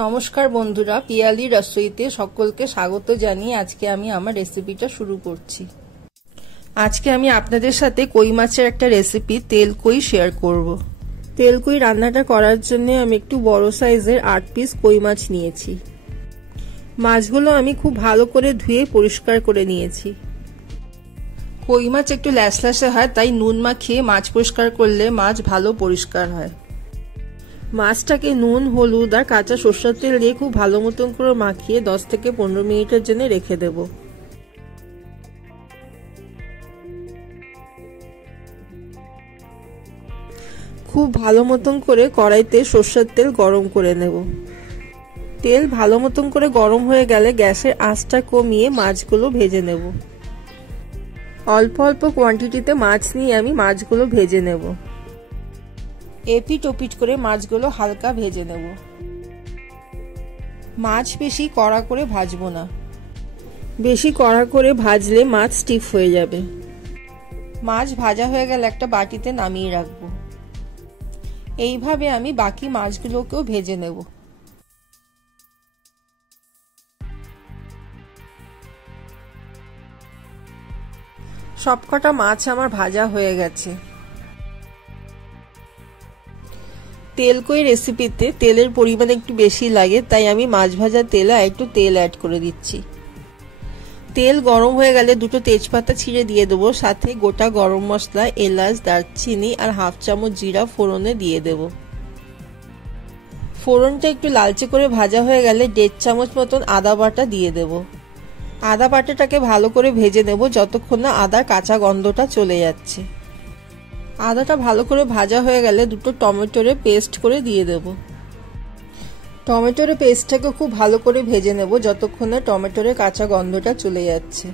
নমস্কার বন্ধুরা, পিয়ালি রসোইতে সকলকে স্বাগত জানিয়ে আজকে আমি আমার রেসিপিটা শুরু করছি। আজকে আমি আপনাদের সাথে কই মাছের একটা রেসিপি তেল কই শেয়ার করব। তেল কই রান্নাটা করার জন্য আমি একটু বড় সাইজের 8 পিস কই মাছ নিয়েছি। মাছগুলো আমি খুব ভালো করে ধুয়ে পরিষ্কার করে নিয়েছি। কই মাছ একটু ল্যাসল্যাসে হয়, তাই নুন মাখিয়ে মাছ পরিষ্কার করলে মাছ ভালো পরিষ্কার হয়। মাছটাকে নুন, হলুদ আর কাঁচা সরষের তেল দিয়ে খুব ভালো মতন করে মাখিয়ে 10 থেকে 15 মিনিটের জন্য রেখে দেব। খুব ভালো মতন করে কড়াইতে সরষের তেল গরম করে নেব। তেল ভালো মতন করে গরম হয়ে গেলে গ্যাসের আঁচটা কমিয়ে মাছগুলো ভেজে নেব। অল্প অল্প কোয়ান্টিটিতে মাছ নিয়ে আমি মাছগুলো ভেজে নেব। এপিট ওপিট করে মাছগুলো হালকা ভেজে নেব। মাছ বেশি কড়া করে ভাজবো না, বেশি কড়া করে ভাজলে মাছ স্টিফ হয়ে যাবে। মাছ ভাজা হয়ে গেলে একটা বাটিতে নামিয়ে রাখবো। এইভাবে আমি বাকি মাছগুলোকেও ভেজে নেব। সবকটা মাছ আমার ভাজা হয়ে গেছে। তেল কই রেসিপিতে তেলের পরিমাণ একটু বেশি লাগে, তাই আমি মাছ ভাজার তেলে একটু তেল অ্যাড করে দিচ্ছি। তেল গরম হয়ে গেলে দুটো তেজপাতা ছিঁড়ে দিয়ে দেবো, সাথে গোটা গরম মশলা, এলাচ, দারচিনি আর হাফ চামচ জিরা ফোড়নে দিয়ে দেব। ফোড়নটা একটু লালচে করে ভাজা হয়ে গেলে 1.5 চামচ মতন আদা বাটা দিয়ে দেব। আদা বাটাটাকে ভালো করে ভেজে নেব যতক্ষণ না আদার কাঁচা গন্ধটা চলে যাচ্ছে। আদাটা ভালো করে ভাজা হয়ে গেলে দুটো টমেটোরে পেস্ট করে দিয়ে দেব। টমেটোরে পেস্টটাকে খুব ভালো করে ভেজে নেব যতক্ষণ না টমেটোরে কাঁচা গন্ধটা চলে যাচ্ছে।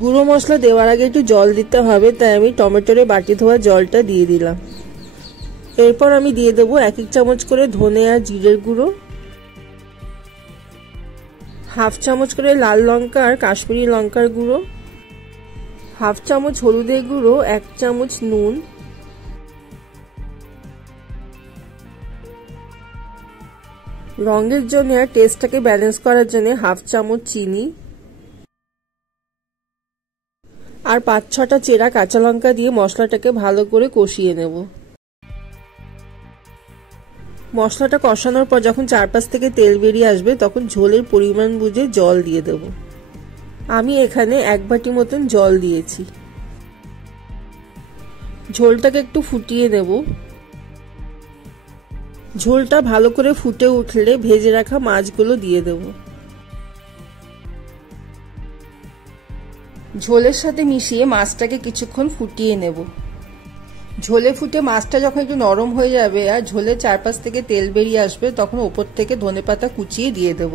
গুঁড়ো মশলা দেওয়ার আগে একটু জল দিতে হবে, তাই আমি টমেটোরে বাটি ধোয়া জলটা দিয়ে দিলাম। এরপর আমি দিয়ে দেবো 1 চামচ করে ধনে আর জিরের গুঁড়ো, হাফ চামচ করে লাল লঙ্কা আর কাশ্মীরি লঙ্কার গুঁড়ো, হাফ চামচ হলুদের গুঁড়ো, 1 চামচ নুন, রঙের জন্য আর টেস্টটাকে ব্যালেন্স করার জন্য হাফ চামচ চিনি আর 5-6টা চেরা কাঁচা লঙ্কা দিয়ে মশলাটাকে ভালো করে কষিয়ে নেব। মশলাটা কষানোর পর যখন 4-5 থেকে তেল বেরিয়ে আসবে তখন ঝোলের পরিমাণ বুঝে জল দিয়ে দেব। আমি এখানে 1 বাটি মতন জল দিয়েছি। ঝোলটাকে একটু ফুটিয়ে নেব। ঝোলটা ভালো করে ফুটে উঠলে ভেজে রাখা মাছগুলো দিয়ে দেব। ঝোলের সাথে মিশিয়ে মাছটাকে কিছুক্ষণ ফুটিয়ে নেব। ঝোলে ফুটে মাছটা যখন একটু নরম হয়ে যাবে আর ঝোলে 4-5 থেকে তেল বেরিয়ে আসবে তখন ওপর থেকে ধনেপাতা কুচিয়ে দিয়ে দেব।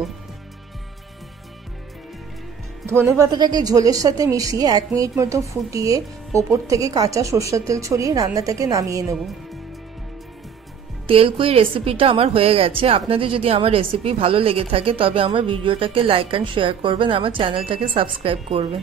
ধনেপাতাটাকে ঝোলের সাথে মিশিয়ে 1 মিনিট মতো ফুটিয়ে ওপর থেকে কাঁচা সরষের তেল ছড়িয়ে রান্নাটাকে নামিয়ে নেব। তেল কই রেসিপিটা আমার হয়ে গেছে। আপনাদের যদি আমার রেসিপি ভালো লেগে থাকে তবে আমার ভিডিওটাকে লাইক অ্যান্ড শেয়ার করবেন, আমার চ্যানেলটাকে সাবস্ক্রাইব করবেন।